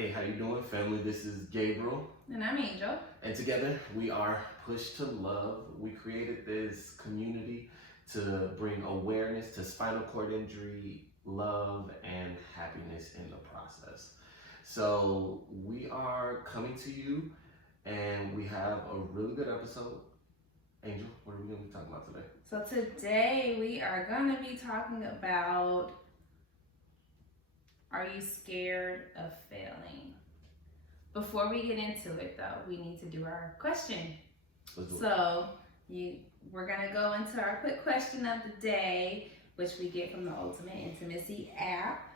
Hey, how you doing, family? This is Gabriel. And I'm Angel. And together we are Push to Love. We created this community to bring awareness to spinal cord injury, love, and happiness in the process. So we are coming to you and we have a really good episode. Angel, what are we going to be talking about today? So today we are going to be talking about, are you scared of failing? Before we get into it though, we need to do our question. So we're going to go into our quick question of the day, which we get from the Ultimate Intimacy app.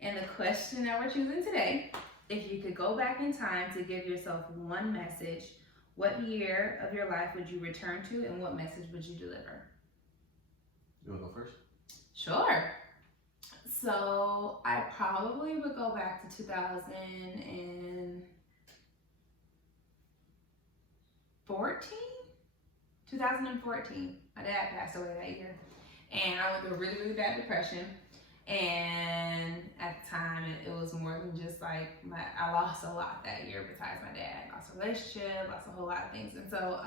And the question that we're choosing today, if you could go back in time to give yourself one message, what year of your life would you return to and what message would you deliver? You want to go first? Sure. So I probably would go back to 2014. 2014. My dad passed away that year. And I went through a really, really bad depression. And at the time, it was more than just like I lost a lot that year besides my dad. I lost a relationship, lost a whole lot of things. And so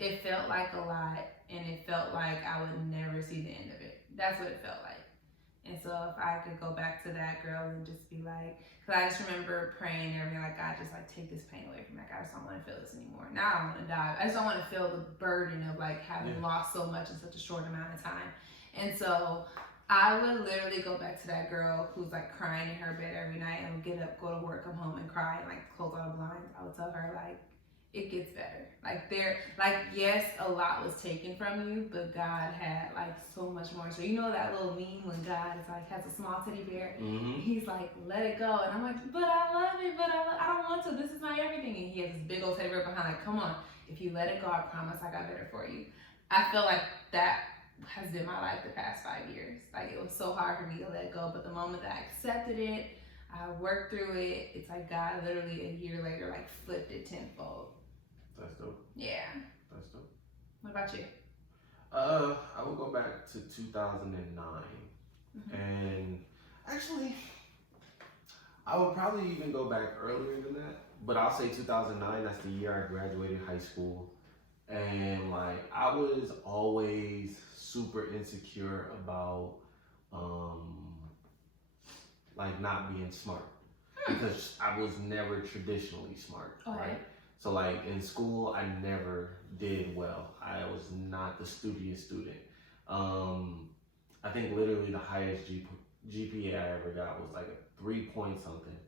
it felt like a lot, and it felt like I would never see the end of it. That's what it felt like. And so if I could go back to that girl and just be like, because I just remember praying and everything, like, God, just like take this pain away from me. Like, I just don't want to feel this anymore. Now I want to die. I just don't want to feel the burden of like having lost so much in such a short amount of time. And so I would literally go back to that girl who's like crying in her bed every night and would get up, go to work, come home and cry and like close all the blinds. I would tell her like, it gets better. Yes, a lot was taken from you, but God had like so much more. So you know that little meme when God is like has a small teddy bear, he's like, let it go, and I'm like, but I love it, but I don't want to. This is my everything, and he has this big old teddy bear behind. Like, come on, if you let it go, I promise I got better for you. I feel like that has been my life the past 5 years. Like it was so hard for me to let go, but the moment that I accepted it, I worked through it. It's like God literally a year later like flipped it tenfold. That's dope. Yeah. That's dope. What about you? I would go back to 2009. And actually, I would probably even go back earlier than that. But I'll say 2009, that's the year I graduated high school. And like, I was always super insecure about like not being smart. Because I was never traditionally smart, right? So like in school, I never did well. I was not the studious student. I think literally the highest GPA I ever got was like a 3 point something,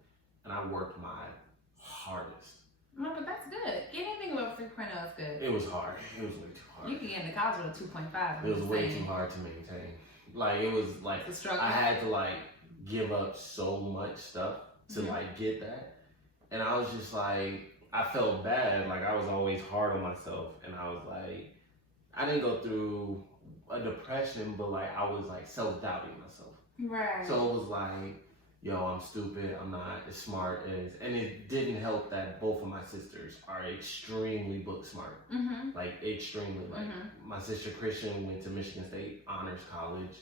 and I worked my hardest. No, but that's good. Anything above 3.0 is good. It was hard. It was way too hard. You can get into college with a 2.5. It was way too hard to maintain. Like it was like I had to like give up so much stuff to like get that, and I was just like, I felt bad. Like I was always hard on myself, and I was like, I didn't go through a depression, but like I was like self-doubting myself. Right. So it was like, yo, I'm stupid. I'm not as smart as, and it didn't help that both of my sisters are extremely book smart. Like extremely. Like my sister Christian went to Michigan State Honors College.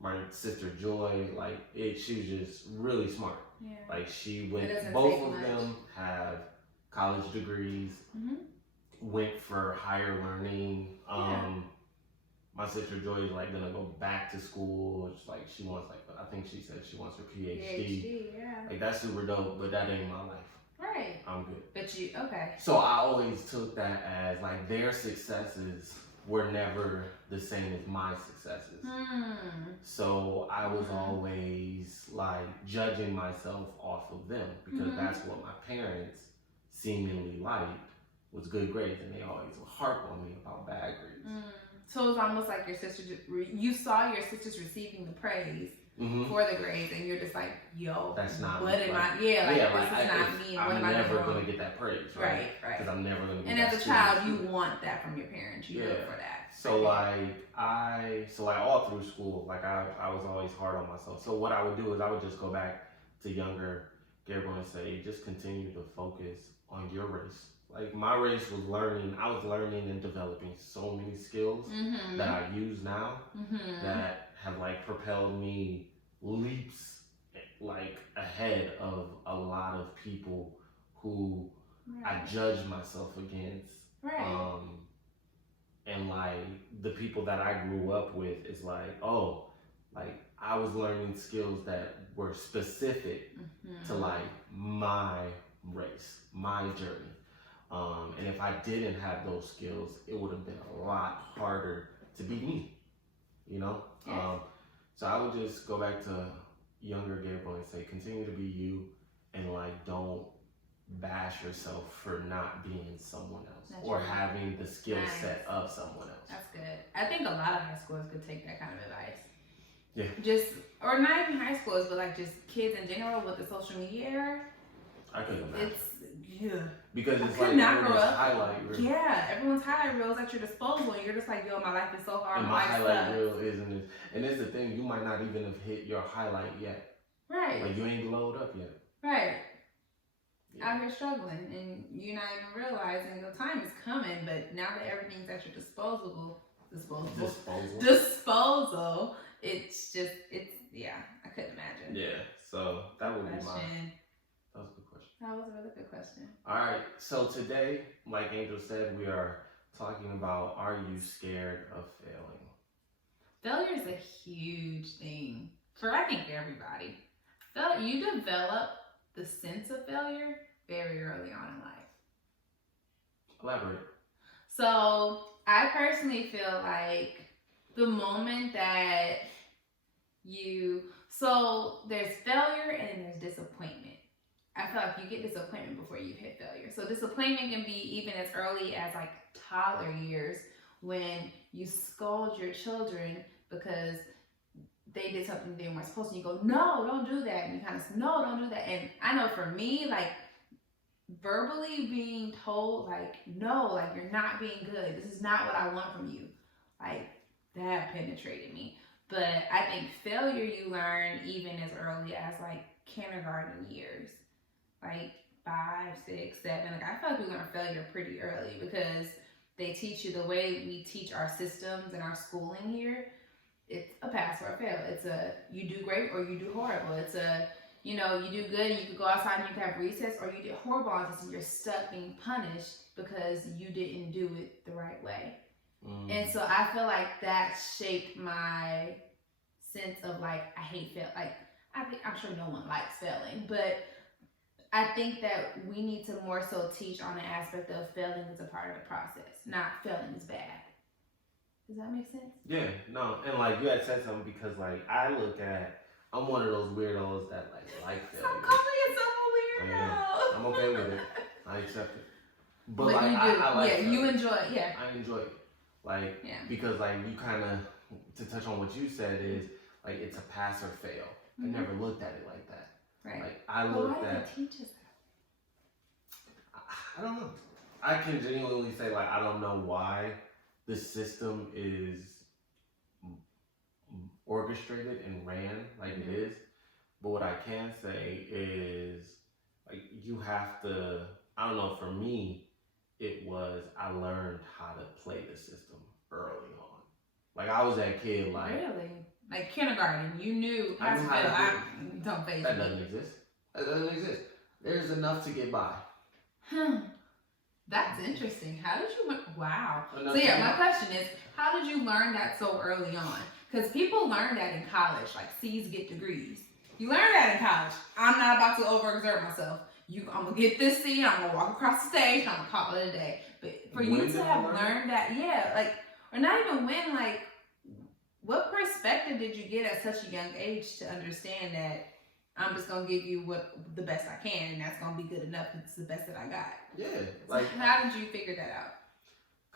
My sister Joy, she was just really smart. Yeah. Like she went, both of them have college degrees, went for higher learning. My sister Joy is like gonna go back to school. It's like she wants I think she said she wants her PhD. Like that's super dope, but that ain't my life. Right. I'm good. But you, okay. So I always took that as like their successes were never the same as my successes. So I was always like judging myself off of them because that's what my parents seemingly liked was good grades, and they always would harp on me about bad grades. So it was almost like your sister, you saw your sisters receiving the praise for the grades, and you're just like, yo, that's not what am I? Yeah, like this is not me. And what am I never gonna get that praise, right? Right. Because I'm never gonna. Get and that as a child, you want that from your parents. You look for that. So all through school, like I was always hard on myself. So what I would do is I would just go back to younger Gabriel and say, just continue to focus on your race. Like my race was I was learning and developing so many skills that I use now that have like propelled me leaps like ahead of a lot of people who I Right. judge myself against. Right. And like the people that I grew up with is like, oh, like I was learning skills that were specific to like my race, my journey. And if I didn't have those skills, it would have been a lot harder to be me, you know? Yeah. So I would just go back to younger Gabriel and say, continue to be you and like don't bash yourself for not being someone else. That's or right. having the skill Nice. set of someone else. That's good. I think a lot of high schoolers could take that kind of advice. Yeah. Just, or not even high schoolers, but like just kids in general with the social media era. I couldn't imagine. Yeah. Because it's I could like not grow everyone's up. highlight reel. Yeah, everyone's highlight reel is at your disposal, and you're just like, yo, my life is so hard. And my my life highlight sucks. reel isn't it. And it's the thing, you might not even have hit your highlight yet. Right. Like you ain't glowed up yet. Right. Yeah. Out here struggling, and you're not even realizing the time is coming. But now that everything's at your disposal, it's just, yeah, I couldn't imagine. Yeah. So that would be my. Question. That was a good question. That was a really good question. All right. So today, like Angel said, we are talking about: are you scared of failing? Failure is a huge thing I think for everybody. You develop the sense of failure very early on in life. Elaborate. So I personally feel like the moment that there's failure and there's disappointment. I feel like you get disappointment before you hit failure. So disappointment can be even as early as like toddler years when you scold your children because they did something they weren't supposed to. You go, no, don't do that. And you kind of say, no, don't do that. And I know for me, like verbally being told, like, no, like you're not being good. This is not what I want from you. Like that penetrated me. But I think failure you learn even as early as like kindergarten years, like 5, 6, 7. Like I feel like we learn failure pretty early because they teach you the way we teach our systems and our schooling here. It's a pass or a fail. It's a you do great or you do horrible. It's a you do good and you can go outside and you can have recess, or you did horrible on this and you're stuck being punished because you didn't do it the right way. And so I feel like that shaped my sense of like I hate fail. Like I'm sure no one likes failing, but I think that we need to more so teach on the aspect of failing is a part of the process, not failing is bad. Does that make sense? Yeah, no, and like you had said something because like I'm one of those weirdos that like failure. Stop calling yourself a weirdo. I'm okay with it. I accept it. But like like you do, I like you enjoy it, yeah. I enjoy it. Like because like you kind of to touch on what you said is like it's a pass or fail. I never looked at it like that. Right. Like I looked why at. did they teach us that? I don't know. I can genuinely say like I don't know why the system is orchestrated and ran like it is, but what I can say is like you have to. I don't know. For me, it was I learned how to play the system early on. Like I was that kid like really like kindergarten. You knew I knew how to don't face that me. doesn't exist. That doesn't exist. There's enough to get by. That's interesting. How did you learn? Wow. Enough So yeah, my question is, how did you learn that so early on? Because people learn that in college, like C's get degrees. You learn that in college. I'm not about to overexert myself. I'm gonna get this C, I'm gonna walk across the stage, I'm gonna call it a day. But for you to have learned that, yeah, like, or not even when, like, what perspective did you get at such a young age to understand that I'm just gonna give you the best I can, and that's gonna be good enough. It's the best that I got. Yeah, like so how did you figure that out?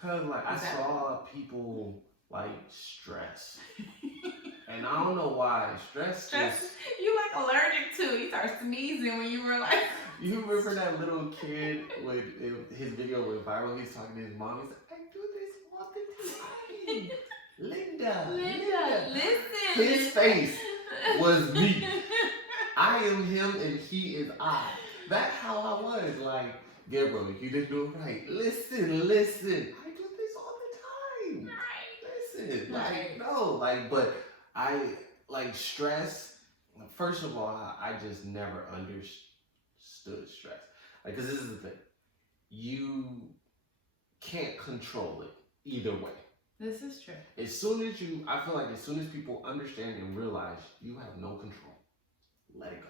Cause like I saw people like stress, and I don't know why stress. You like allergic to. You start sneezing when you were like. You remember that little kid with his video went viral? He's talking to his mom. He's like, I do this all the time. Linda, listen. His face was me. I am him and he is I. That's how I was. Like, Gabriel, you didn't do it right. Listen. I do this all the time. Right. Listen. Like, no. Like, but I, like, stress First of all, I just never understood stress. Like, because this is the thing. You can't control it either way. This is true. I feel like as soon as people understand and realize you have no control, let it go.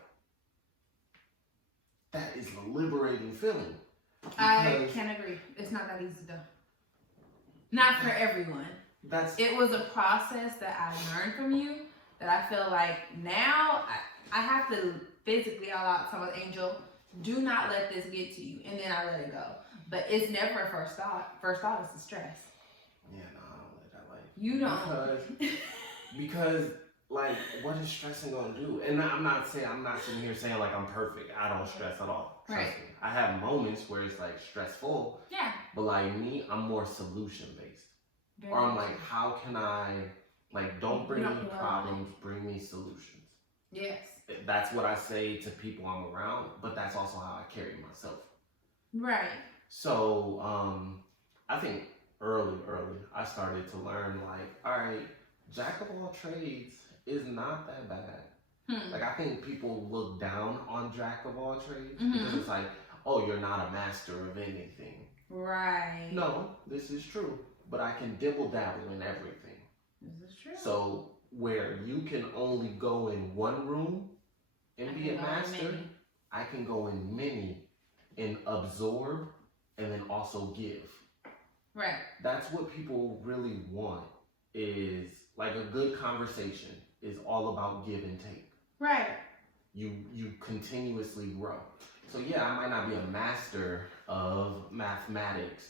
That is a liberating feeling. I can agree. It's not that easy though. Not for everyone. It was a process that I learned from you that I feel like now I have to physically out tell my Angel, do not let this get to you, and then I let it go. But it's never a first thought. First thought is the stress. Yeah, no, I don't let that like you don't because like what is stressing gonna do? And I'm not sitting here saying like I'm perfect. I don't stress at all. Trust me. I have moments where it's like stressful. Yeah. But like me, I'm more solution based. Or I'm like, how can I like don't bring me problems, bring me solutions. Yes. That's what I say to people I'm around, but that's also how I carry myself. Right. So I think early I started to learn like, all right, jack of all trades is not that bad. Like I think people look down on jack of all trades because it's like, oh, you're not a master of anything. Right. No, this is true, but I can dibble dabble in everything. This is true. So where you can only go in one room and be a master, I can go in many and absorb and then also give. Right. That's what people really want, is like a good conversation is all about give and take. Right. You continuously grow. So yeah, I might not be a master of mathematics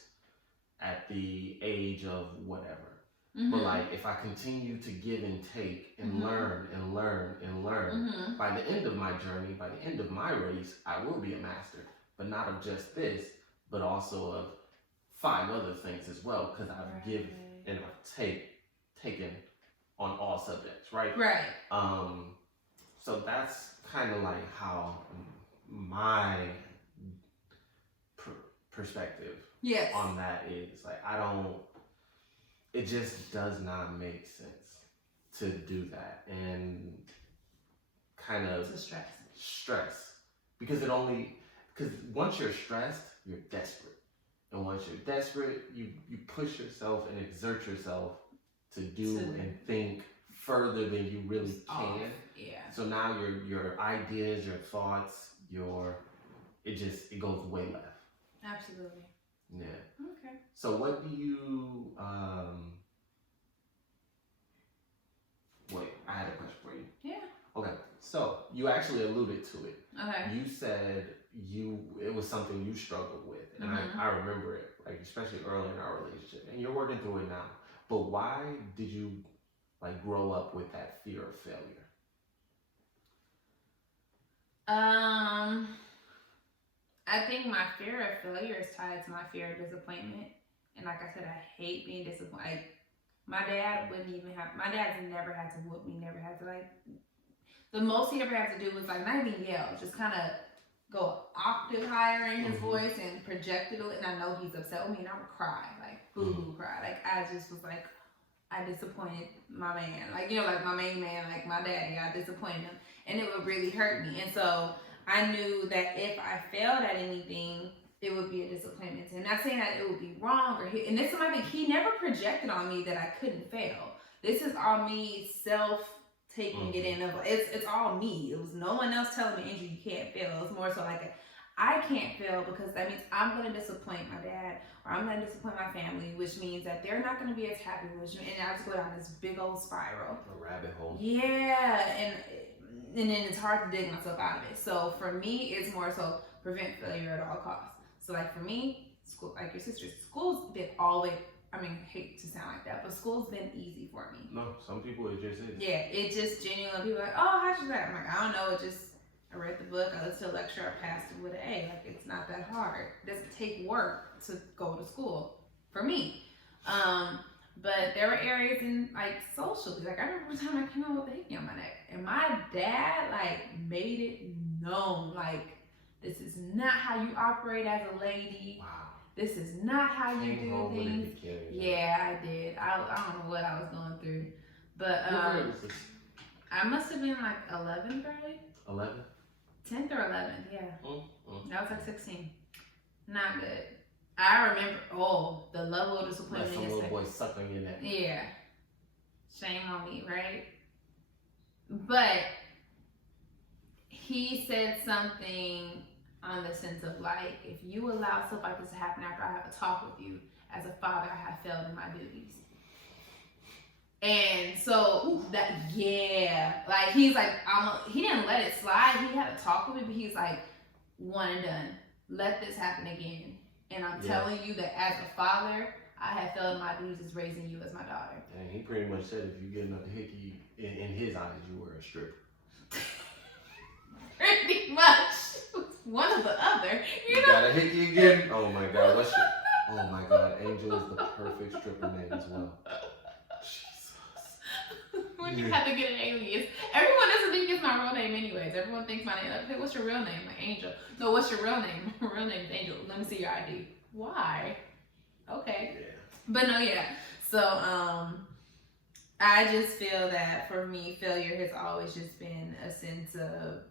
at the age of whatever. But like if I continue to give and take and learn and learn and learn, by the end of my journey, by the end of my race, I will be a master. But not of just this, but also of 5 other things as well, because I've given and I've taken on all subjects, right? Right. So that's kind of like how my perspective on that is. Like it just does not make sense to do that and kind of stress because once you're stressed, you're desperate. And once you're desperate, you push yourself and exert yourself to do and think further than you really can. Yeah. So now your ideas, your thoughts, it goes way left. Absolutely. Yeah. Okay. So what do you wait, I had a question for you. Yeah. Okay. So you actually alluded to it. Okay. You said it was something you struggled with. And I remember it, like especially early in our relationship. And you're working through it now. But why did you like grow up with that fear of failure? I think my fear of failure is tied to my fear of disappointment. And like I said, I hate being disappointed. Like, my dad's never had to whoop me, never had to like, the most he ever had to do was like, not even yell, just kind of go octave higher in his voice and project it. And I know he's upset with me and I would cry, like boo-hoo cry. Like I just was like, I disappointed my man. Like, you know, like my main man, like my daddy, I disappointed him. And it would really hurt me. And so I knew that if I failed at anything, it would be a disappointment. And not saying that it would be wrong and this might be, he never projected on me that I couldn't fail. This is all me taking it in. It's all me. It was no one else telling me, Andrew, you can't fail. It's more so like I can't fail because that means I'm going to disappoint my dad or I'm going to disappoint my family, which means that they're not going to be as happy with me. And I just go down this big old spiral. A rabbit hole. Yeah. And then it's hard to dig myself out of it. So for me, it's more so prevent failure at all costs. So like for me, school, like your sister, school's been always, I mean, I hate to sound like that, but school's been easy for me. No, some people it just is. Yeah, it just genuinely, people are like, oh, how'd you do that? I'm like, I don't know, I read the book, I listened to a lecture, I passed it with an A. Like, it's not that hard. It doesn't take work to go to school, for me. But there were areas in, like, socially. Like, I remember one time I came home with a hickey on my neck. And my dad, like, made it known, like, this is not how you operate as a lady. Wow. This is not how you do things. Yeah, I did. I don't know what I was going through. But I must have been like 11th grade. 11? 10th or 11th, yeah. Mm-hmm. That was like 16. Not good. I remember, the level of disappointment. Like some little boy sucking your neck. Yeah. Shame on me, right? But he said something on the sense of like, if you allow stuff like this to happen after I have a talk with you, as a father, I have failed in my duties. And so like he's like, he didn't let it slide. He had a talk with me, but he's like, one and done. Let this happen again. And I'm telling you that as a father, I have failed in my duties as raising you as my daughter. And he pretty much said if you get another hickey, in his eyes, you were a stripper. Pretty much. One or the other. You know? Got a hickey again? Oh my God. Oh my God. Angel is the perfect stripper name as well. When you have to get an alias. Everyone doesn't think it's my real name anyways. Everyone thinks my name. Like, hey, what's your real name? Like, Angel. No, what's your real name? My real name is Angel. Let me see your ID. Why? Okay. Yeah. But no, yeah. So, I just feel that for me, failure has always just been a sense of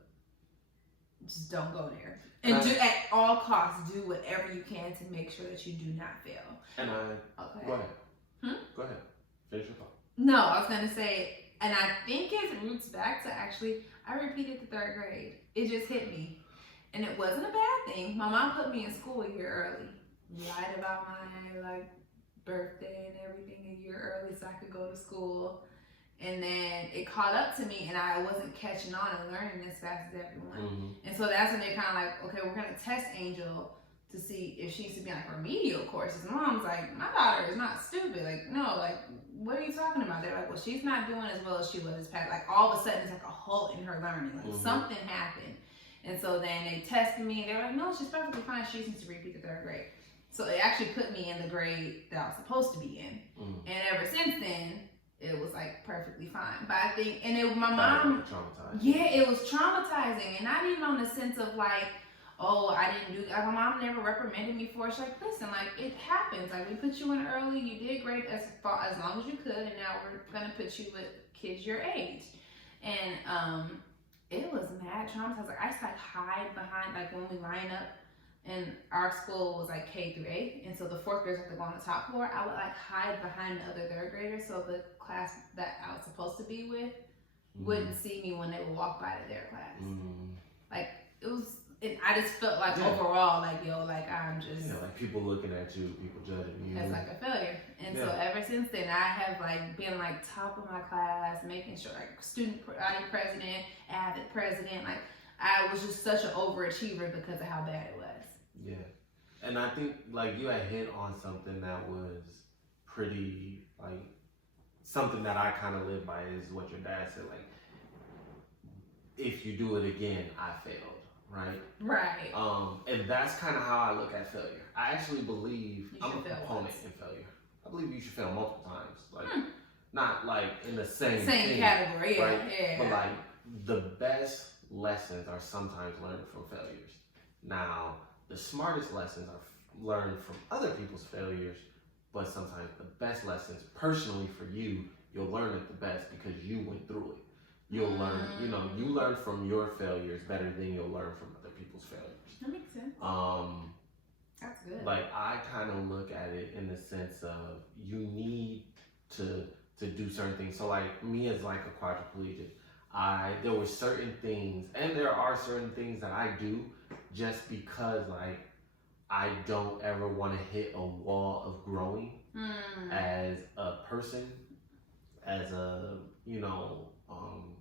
just don't go there. And do at all costs, do whatever you can to make sure that you do not fail. And go ahead. Go ahead. Finish your thought. No, I was gonna say, and I think it roots back to actually, I repeated the 3rd grade. It just hit me. And it wasn't a bad thing. My mom put me in school a year early. Lied about my birthday and everything a year early so I could go to school. And then it caught up to me and I wasn't catching on and learning as fast as everyone. Mm-hmm. And so that's when they kind of like, okay, we're gonna test Angel to see if she needs to be on like remedial courses. Mom's like, my daughter is not stupid. Like, no, like, what are you talking about? They're like, well, she's not doing as well as she was this past. Like, all of a sudden, it's like a halt in her learning. Like, something happened. And so then they tested me. They were like, no, she's perfectly fine. She just needs to repeat the 3rd grade. So they actually put me in the grade that I was supposed to be in. Mm-hmm. And ever since then, it was like perfectly fine. But I think, and my mom, it was traumatizing. And not even on the sense of like, oh, I didn't do that. My mom never reprimanded me for it. She's like, listen, like, it happens. Like, we put you in early. You did great as long as you could. And now we're going to put you with kids your age. And it was mad traumatizing. Like, I used to like hide behind, like when we line up, and our school was like K through 8. And so the 4th graders have to go on the top floor. I would like hide behind the other 3rd graders. So the class that I was supposed to be with wouldn't see me when they would walk by to their class. Like, it was, I just felt like overall, like, yo, like, I'm just... like people looking at you, people judging you. As like a failure. And so ever since then, I have like been like top of my class, making sure, like, student body president, avid president. Like, I was just such an overachiever because of how bad it was. Yeah. And I think, like, you had hit on something that was pretty, like, something that I kind of live by is what your dad said, like, if you do it again, I failed. Right? Right. And that's kind of how I look at failure. I actually believe I'm a proponent in failure. I believe you should fail multiple times. Like, not like in the same thing, category, right? Yeah. But like the best lessons are sometimes learned from failures. Now, the smartest lessons are learned from other people's failures, but sometimes the best lessons, personally for you, you'll learn it the best because you went through it. You'll learn, you learn from your failures better than you'll learn from other people's failures. That makes sense. That's good. Like, I kind of look at it in the sense of you need to do certain things. So like me as like a quadriplegic, there were certain things, and there are certain things that I do just because like I don't ever want to hit a wall of growing as a person, as a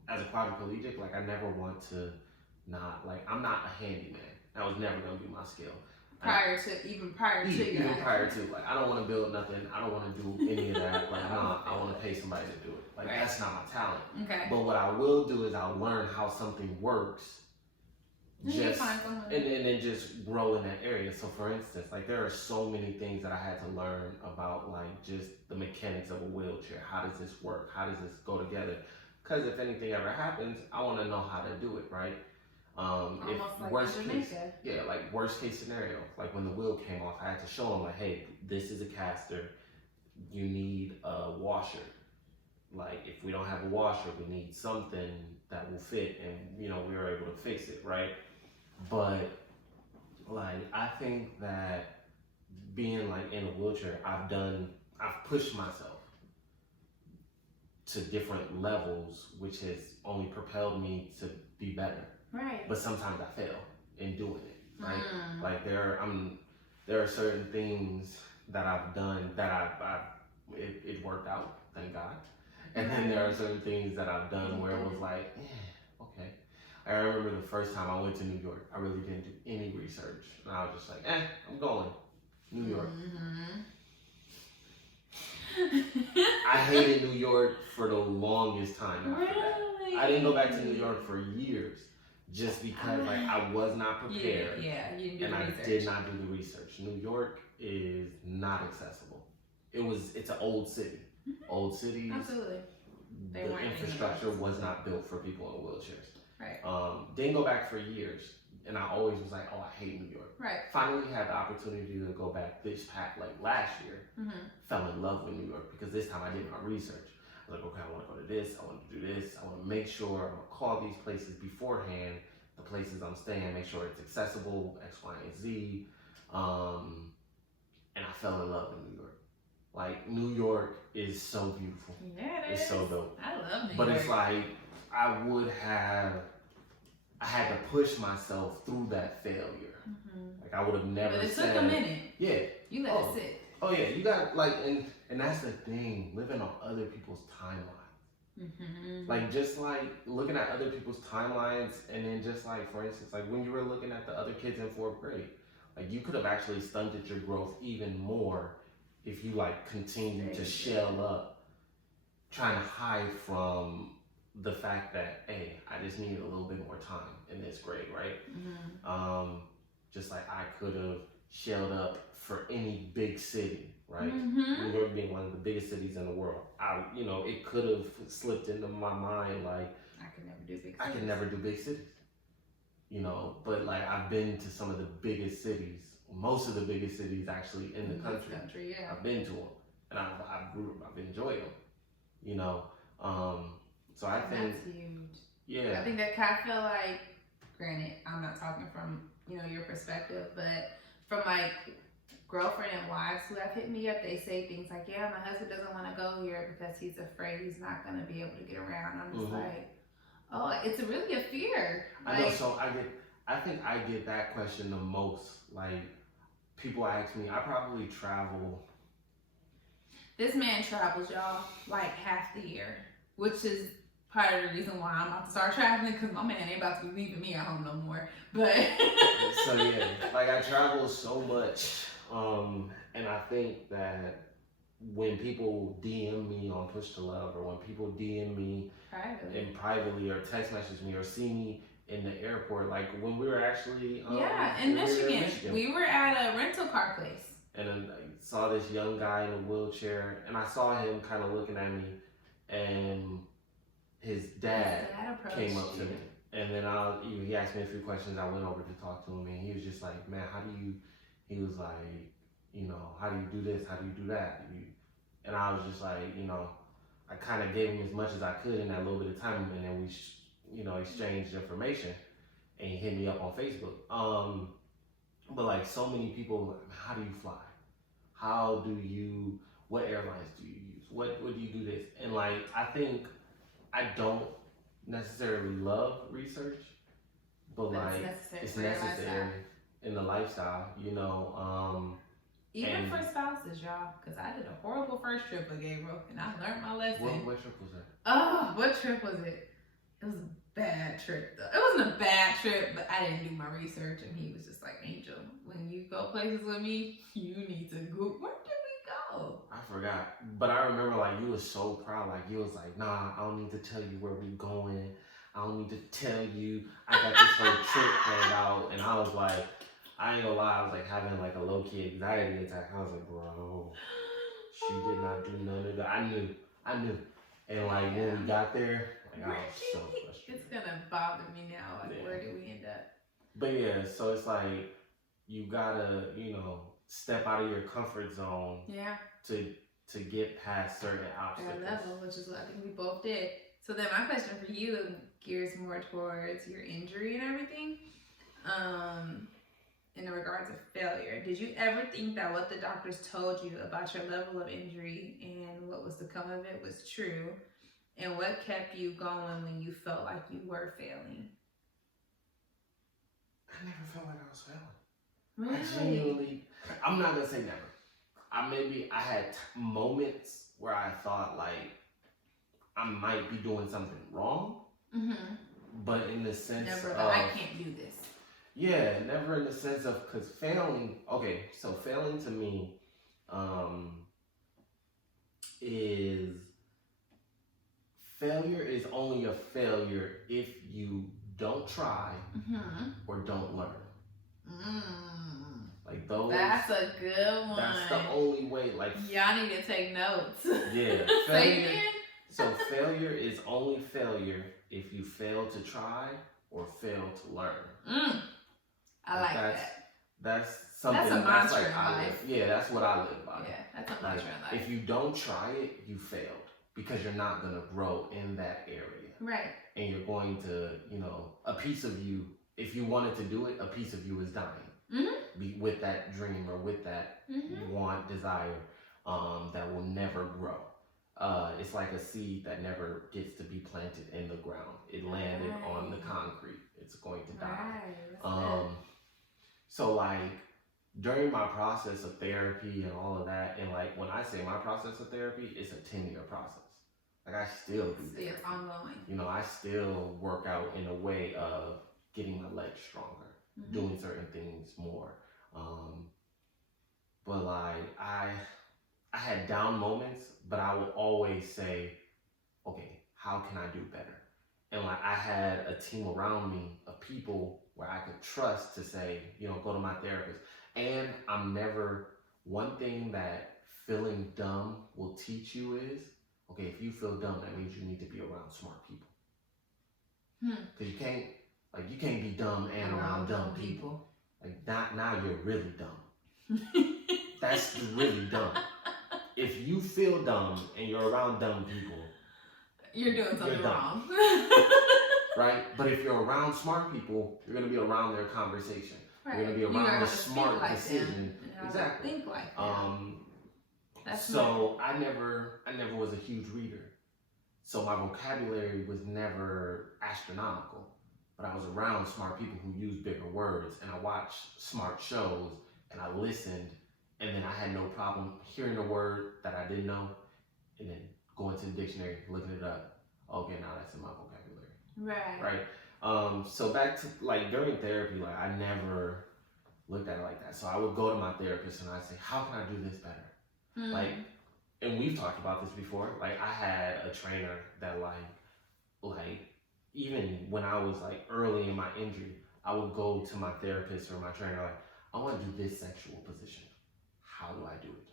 as a quadriplegic. Like, I never want to not, like, I'm not a handyman. That was never gonna be my skill. Even prior to, like, I don't want to build nothing. I don't want to do any of that. Like, no, I want to pay somebody to do it. Like, that's not my talent. Okay. But what I will do is I'll learn how something works. And then just grow in that area. So for instance, like, there are so many things that I had to learn about, like, just the mechanics of a wheelchair. How does this work? How does this go together? Because if anything ever happens, I want to know how to do it, right? Almost if like worst case, like worst case scenario, like when the wheel came off, I had to show them, like, hey, this is a caster. You need a washer. like if we don't have a washer, we need something that will fit, and we were able to fix it, right? But like I think that being like in a wheelchair, I've pushed myself to different levels, which has only propelled me to be better. Right. But sometimes I fail in doing it. Right. Like there are certain things that I've done that it worked out, thank God. And then there are certain things that I've done where it was like, okay. I remember the first time I went to New York, I really didn't do any research. And I was just like, I'm going. New York. I hated New York for the longest time after that. I didn't go back to New York for years just because like I was not prepared. Yeah, you didn't do the research. I did not do the research. New York is not accessible. It's an old city. Old cities. Absolutely. The infrastructure was not built for people in wheelchairs. Right. Didn't go back for years. And I always was like, I hate New York. Right. Finally had the opportunity to go back last year. Fell in love with New York because this time I did my research. I was like, okay, I want to go to this. I want to do this. I want to make sure I'm going to call these places beforehand. The places I'm staying, make sure it's accessible, X, Y, and Z. And I fell in love with New York. Like, New York is so beautiful. Yeah, it's so dope. I love New York. But it's like, I had to push myself through that failure. Like, I would have never But it said. took a minute. Yeah. You let it sit. Oh, yeah. You got, like, and that's the thing, living on other people's timelines. Like, just like looking at other people's timelines, and then just like, for instance, like when you were looking at the other kids in 4th grade, like you could have actually stunted your growth even more if you like continued to shell up, trying to hide from the fact that, hey, I just needed a little bit more time in this grade, right? Just like I could have shelled up for any big city, right? New York being one of the biggest cities in the world. It could have slipped into my mind like I could never do big cities. I could never do big cities. But like I've been to some of the biggest cities, most of the biggest cities actually in the country. Yeah. I've been to them, and I've enjoyed them. So I think that's huge. Yeah. I think that I feel like, granted, I'm not talking from your perspective, but from like girlfriend and wives who have hit me up, they say things like, yeah, my husband doesn't want to go here because he's afraid he's not going to be able to get around. I'm just like, oh, it's really a fear. I know. So I think I get that question the most. Like, people ask me, I probably travel. This man travels, y'all, like half the year, which is part of the reason why I'm about to start traveling, because my man ain't about to be leaving me at home no more. But so yeah, like I travel so much, and I think that when people DM me on Push to Love, or when people DM me privately or text message me or see me in the airport, like when we were actually in Michigan, we were at a rental car place, and then I saw this young guy in a wheelchair, and I saw him kind of looking at me, and his dad came up to me, and then he asked me a few questions. I went over to talk to him, and he was just like, man, he was like, how do you do this? How do you do that? And I was just like, I kind of gave him as much as I could in that little bit of time, and then we, exchanged information, and he hit me up on Facebook. But like so many people, how do you fly? What airlines do you use? What do you do this? And like, I think I don't necessarily love research, but like it's necessary in the lifestyle, Even for spouses, y'all, because I did a horrible first trip with Gabriel, and I learned my lesson. What trip was that? Oh, what trip was it? It was a bad trip, though. It wasn't a bad trip, but I didn't do my research, and he was just like, Angel, when you go places with me, you need to go. Where did we go? I forgot. But I remember, like, you was so proud. Like, you was like, nah, I don't need to tell you where we going. I don't need to tell you. I got this whole trip planned out. And I was like, I ain't gonna lie, I was like having like a low-key anxiety attack. I was like, bro, she did not do none of that. I knew. And like when we got there, like I was so frustrated. It's gonna bother me now. Like, where did we end up? But yeah, so it's like you gotta, step out of your comfort zone. Yeah. To to get past certain obstacles. That level, which is what I think we both did. So then my question for you gears more towards your injury and everything. In regards of failure, did you ever think that what the doctors told you about your level of injury and what was to come of it was true? And what kept you going when you felt like you were failing? I never felt like I was failing. Really? I genuinely, I'm not gonna say never. I had moments where I thought like I might be doing something wrong, but in the sense never of I can't do this. Yeah, never in the sense of, because failing. Okay, so failing to me, is failure is only a failure if you don't try or don't learn. Like those. That's a good one. That's the only way. Like y'all need to take notes. Yeah. Failure. So failure is only failure if you fail to try or fail to learn. I like that. That's something. That's a mantra like in life. Yeah, that's what I live by. Yeah, that's a mantra in life. If you don't try it, you failed because you're not gonna grow in that area. Right. And you're going to, a piece of you. If you wanted to do it, a piece of you is dying. With that dream or with that want, desire, that will never grow. It's like a seed that never gets to be planted in the ground. It landed on the concrete. It's going to die. So like during my process of therapy and all of that, and like when I say my process of therapy, it's a 10-year process. Like I still do therapy. It's ongoing. I still work out in a way of getting my legs stronger, doing certain things more. But like I had down moments, but I will always say, okay, how can I do better? And like I had a team around me of people where I could trust to say, go to my therapist. And one thing that feeling dumb will teach you is, okay, if you feel dumb, that means you need to be around smart people. Because you can't be dumb and around dumb people. Like now you're really dumb. That's really dumb. If you feel dumb and you're around dumb people, you're doing something wrong. Right? But if you're around smart people, you're going to be around their conversation. Right. You're going to be around the smart decision. Exactly. Think like that. So I never was a huge reader. So my vocabulary was never astronomical. But I was around smart people who use bigger words, and I watched smart shows, and I listened, and then I had no problem hearing a word that I didn't know, and then going to the dictionary, looking it up. Okay, now that's in my vocabulary. Right. So back to like during therapy, like I never looked at it like that. So I would go to my therapist and I'd say, how can I do this better? Like, and we've talked about this before. Like I had a trainer that like even when I was like early in my injury, I would go to my therapist or my trainer like, I want to do this sexual position. How do I do it?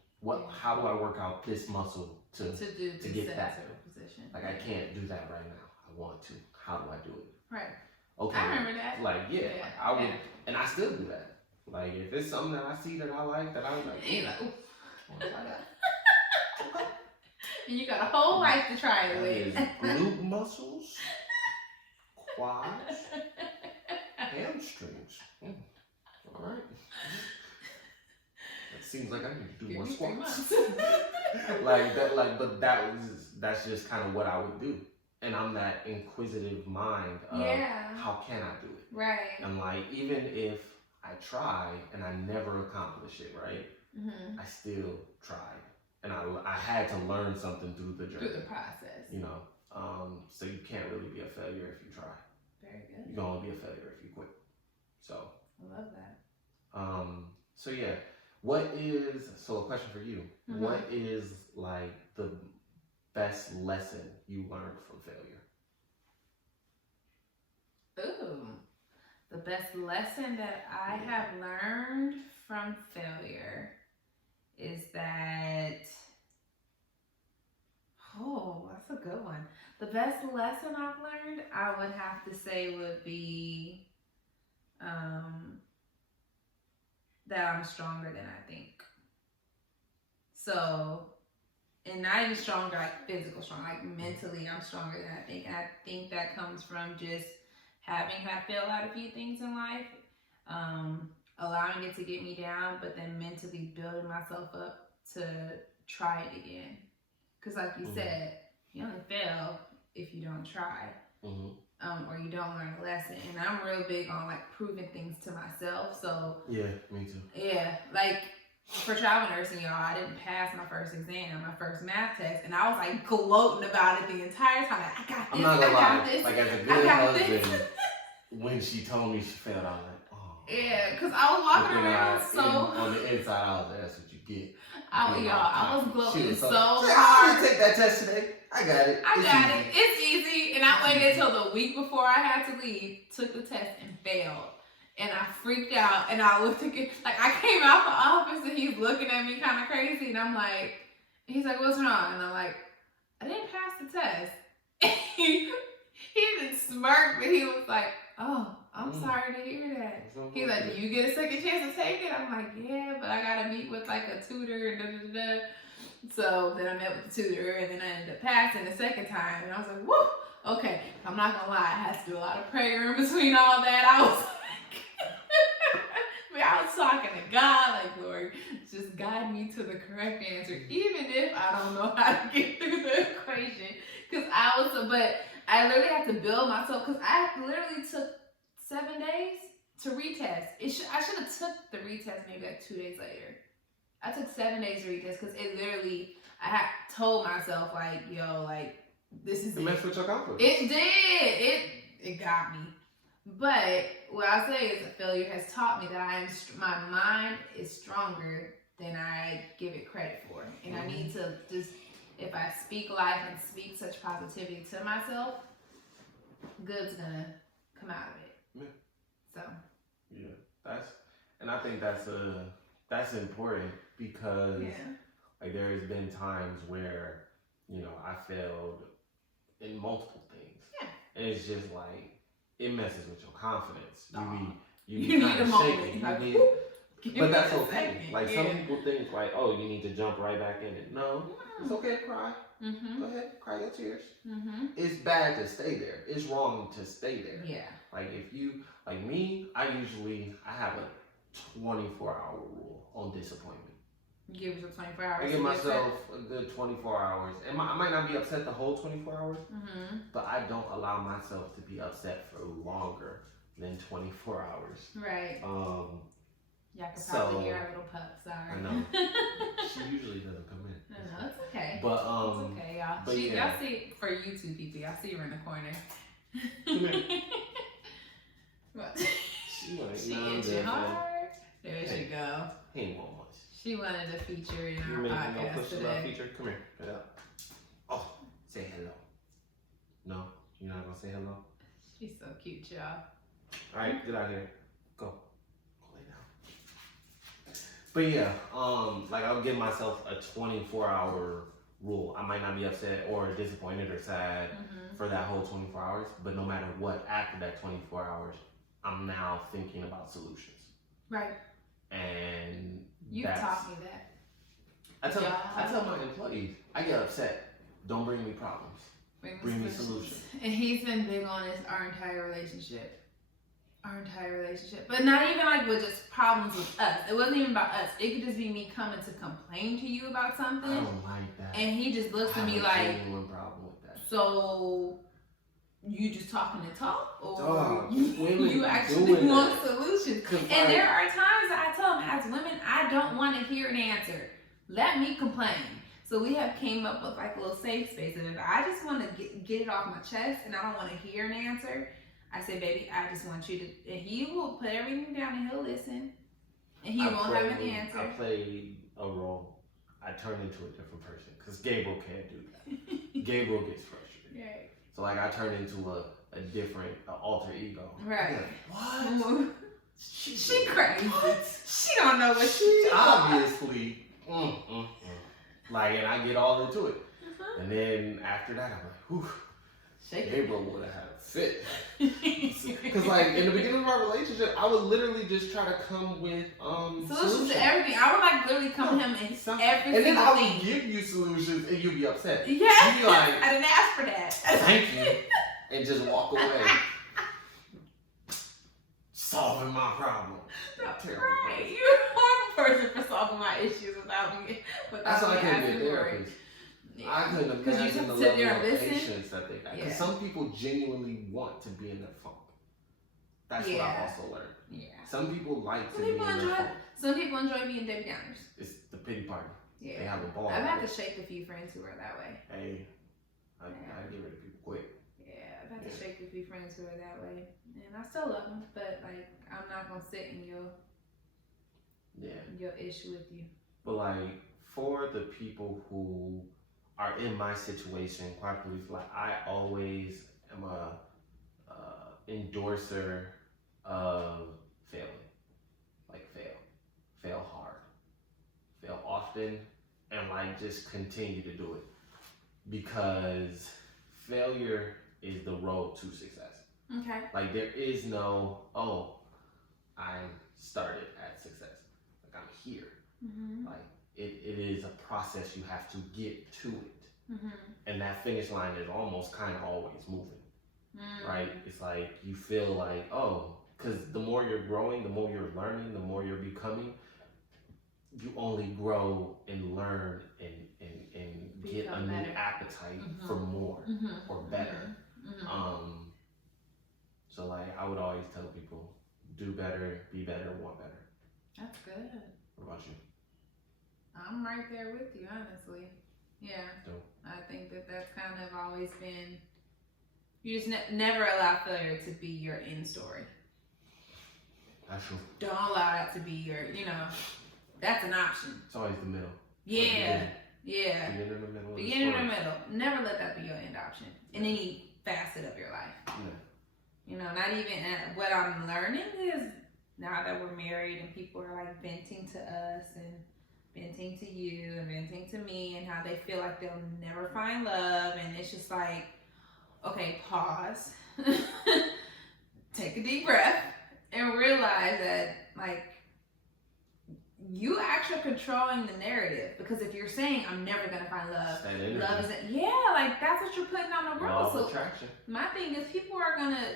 How do I work out this muscle to get that position? Like I can't do that right now. I want to. How do I do it? Right. Okay. I remember that. Like I would, and I still do that. Like if it's something that I see that I like, that I was like, okay. And you got a whole life to try it with. Glute muscles, quads, hamstrings. All right. That seems like I need to do more squats. Like that. But that's just kind of what I would do. And I'm that inquisitive mind of how can I do it? Right. And like even if I try and I never accomplish it, right? I still tried. And I had to learn something through the journey. Through the process. So you can't really be a failure if you try. Very good. You can only be a failure if you quit. So I love that. So yeah. So a question for you. What is like the best lesson you learned from failure? Ooh, the best lesson that I have learned from failure is that, that's a good one. The best lesson I've learned, I would have to say would be that I'm stronger than I think. So and not even stronger, like physical strong, like mentally, I'm stronger than I think. And I think that comes from just having had failed at a few things in life, allowing it to get me down, but then mentally building myself up to try it again. Because, like you said, you only fail if you don't try, or you don't learn a lesson. And I'm real big on like proving things to myself. So yeah, me too. Yeah, like for travel nursing, y'all, I didn't pass my first exam, my first math test, and I was like gloating about it the entire time. Like, I got this. I'm not gonna lie. This. Like, as a good husband, when she told me she failed, I was like, oh. Yeah, because I was walking around on the inside, I was like, that's what you get. I was gloating so hard. hard. I didn't take that test today. I got it. It's easy. And I waited until the week before I had to leave, took the test, and failed. And I freaked out, and I looked at it, like, I came out the office, and he's looking at me kind of crazy, and I'm like, he's like, what's wrong? And I'm like, I didn't pass the test. he didn't smirk, but he was like, oh, I'm sorry to hear that. He's like, do you get a second chance to take it? I'm like, yeah, but I gotta meet with like a tutor and da-da-da-da. So then I met with the tutor, and then I ended up passing the second time, and I was like, woo, okay. I'm not gonna lie, I had to do a lot of prayer in between all that. I was I was talking to God, like, Lord, just guide me to the correct answer, even if I don't know how to get through the equation. But I literally had to build myself, because I literally took 7 days to retest. I should have took the retest maybe like 2 days later. I took 7 days to retest, because it literally, I had told myself, like, yo, like, this is it. It messed with your confidence. It did. It got me. But what I say is, a failure has taught me that my mind is stronger than I give it credit for, and I need to just, if I speak life and speak such positivity to myself, good's gonna come out of it. Yeah. So. Yeah, and I think that's important, because like there's been times where, you know, I failed in multiple things. Yeah. And it's just like, it messes with your confidence. You need a moment. But that's okay. Like, some people think like, oh, you need to jump right back in it. No, it's okay to cry. Go ahead, cry your tears. It's bad to stay there. It's wrong to stay there. Yeah. Like, if you, like me, I have a 24-hour rule on disappointment. You give yourself 24 hours. I give myself a good 24 hours. And I might not be upset the whole 24 hours, but I don't allow myself to be upset for longer than 24 hours. Right. Y'all can probably hear our little pup. Sorry. I know. She usually doesn't come in. No, it's okay. But it's okay, y'all. Y'all see, for YouTube people, y'all see her in the corner. Come here. What? She itching hard. There she go. He ain't want much. She wanted to feature in our podcast today. Feature? Come here. Get up. Oh, say hello. No, you're not gonna say hello. She's so cute, y'all. All right, get out of here. Go lay down. But yeah, like, I'll give myself a 24-hour rule. I might not be upset or disappointed or sad for that whole 24 hours, but no matter what, after that 24 hours, I'm now thinking about solutions. Right. And you taught me that. I tell my employees, I get upset. Don't bring me problems. Bring me solutions. And he's been big on this our entire relationship. But not even like with just problems with us. It wasn't even about us. It could just be me coming to complain to you about something. I don't like that. And he just looks at me like, I have a genuine problem with that. So you just talking to talk, or Dog, you actually want solutions? And there are times that I tell them, as women, I don't want to hear an answer. Let me complain. So we have came up with like a little safe space. And if I just want to get it off my chest and I don't want to hear an answer, I say, baby, I just want you to, and he will put everything down and he'll listen. And he won't have an answer. I played a role. I turned into a different person, because Gabriel can't do that. Gabriel gets frustrated. Right. So like, I turned into a different alter ego. Right. Like, what? She crazy. What? She don't know what she obviously. Like, and I get all into it. And then after that, I'm like, whew. Gabriel would have had a fit. Because like in the beginning of our relationship, I would literally just try to come with solutions to everything. I would like literally come to him in every and single then I would thing. give you solutions and you'd be upset. Yeah, You'd be like, I didn't ask for that. thank you, and just walk away. Solving my problem. Right, you're a horrible person for solving my issues without me. That's why I couldn't be a asking for it. therapist. I couldn't Because you imagine the just sit there level and of listen. patience that they got. Because some people genuinely want to be in their funk. That's what I've also learned. Yeah. Some people like to be in their funk. Some people enjoy being Debbie Downers. It's the pity party. Yeah. They have a ball. I've had to shake a few friends who are that way. Hey, I get rid of people quick. Yeah, I've had to shake a few friends who are that way. And I still love them, but like, I'm not going to sit in your issue with you. But like, for the people who are in my situation, quite briefly, like I always am a endorser of failing. Like fail hard, fail often, and like just continue to do it, because failure is the road to success. Okay. Like there is no, I started at success. Like I'm here. Mm-hmm. Like it is a process. You have to get to it. Mm-hmm. And that finish line is almost kind of always moving. Mm-hmm. Right? It's like you feel like, because the more you're growing, the more you're learning, the more you're becoming, you only grow and learn and get a new appetite for more or better. Mm-hmm. So like I would always tell people, do better, be better, want better. That's good. What about you? I'm right there with you, honestly. Yeah. Dope. I think that's kind of always been, you just never allow failure to be your end story. That's true. Don't allow that to be your, that's an option. It's always the middle. Yeah. Yeah. Begin in the middle. Begin in the middle. Never let that be your end option in any facet of your life. Yeah. Not even what I'm learning is now that we're married and people are like venting to us and venting to you and venting to me and how they feel like they'll never find love, and it's just like, okay, pause, take a deep breath, and realize that like you actually controlling the narrative, because if you're saying I'm never gonna find love, love isn't, like that's what you're putting on the world. So attraction. My thing is people are gonna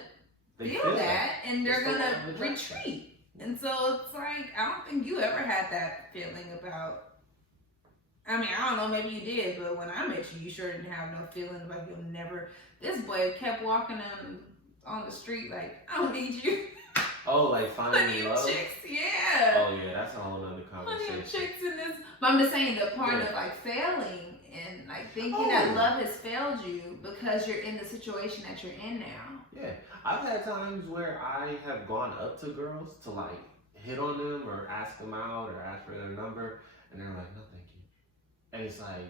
feel that and they're gonna retreat. And so it's like, I don't think you ever had that feeling about, I mean, I don't know, maybe you did, but when I met you, you sure didn't have no feeling about you'll never, this boy kept walking on the street like, I don't need you. Oh, like finding love? Chicks, yeah. Oh yeah, that's a whole other conversation. Chicks in this, but I'm just saying the part of like failing and like thinking that love has failed you because you're in the situation that you're in now. Yeah, I've had times where I have gone up to girls to like hit on them or ask them out or ask for their number, and they're like, no thank you. And it's like,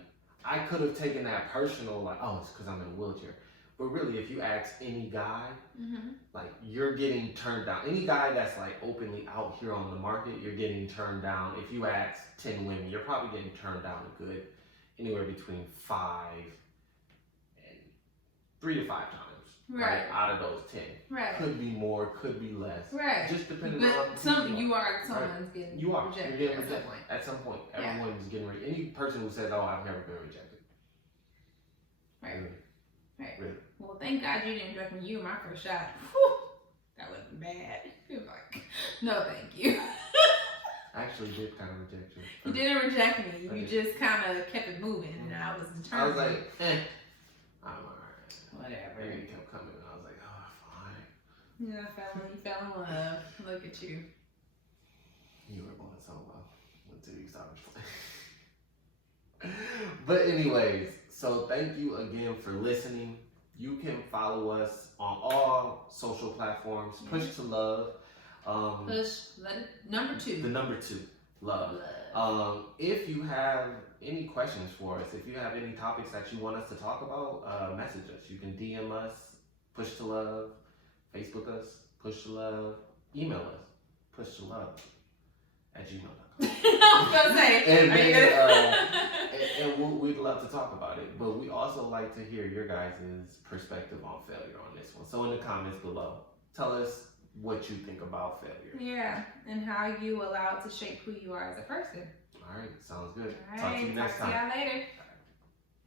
I could have taken that personal, like, it's because I'm in a wheelchair. But really, if you ask any guy, like you're getting turned down. Any guy that's like openly out here on the market, you're getting turned down. If you ask 10 women, you're probably getting turned down a good anywhere between 5 and 3 to 5 times. Right. Out of those 10. Right. Could be more, could be less. Right. Just depending on someone's getting you are. rejected. You're getting rejected. At some point. Everyone's getting rejected. Any person who says, I've never been rejected. Right. Really. Right. Really. Well, thank God you didn't reject me. You were my first shot. Whew. That would have been bad. He was like, no, thank you. I actually did kind of reject you. You didn't reject me. You just kind of kept it moving, and I was determined. I was like, I'm alright. Whatever. And you kept coming, and I was like, fine. Yeah, you fell in love. Look at you. You were going so well until you started playing. But anyways, so thank you again for listening. You can follow us on all social platforms. Push to Love. Number 2. The number 2, love. If you have any questions for us, if you have any topics that you want us to talk about, message us. You can DM us, Push to Love, Facebook us, Push to Love, email us, Push to Love gmail.com. I was gonna say, and we'd love to talk about it, but we also like to hear your guys' perspective on failure on this one. So in the comments below, tell us what you think about failure. Yeah, and how you allow it to shape who you are as a person. All right, sounds good. All Talk to right, you next talk to time. y'all later.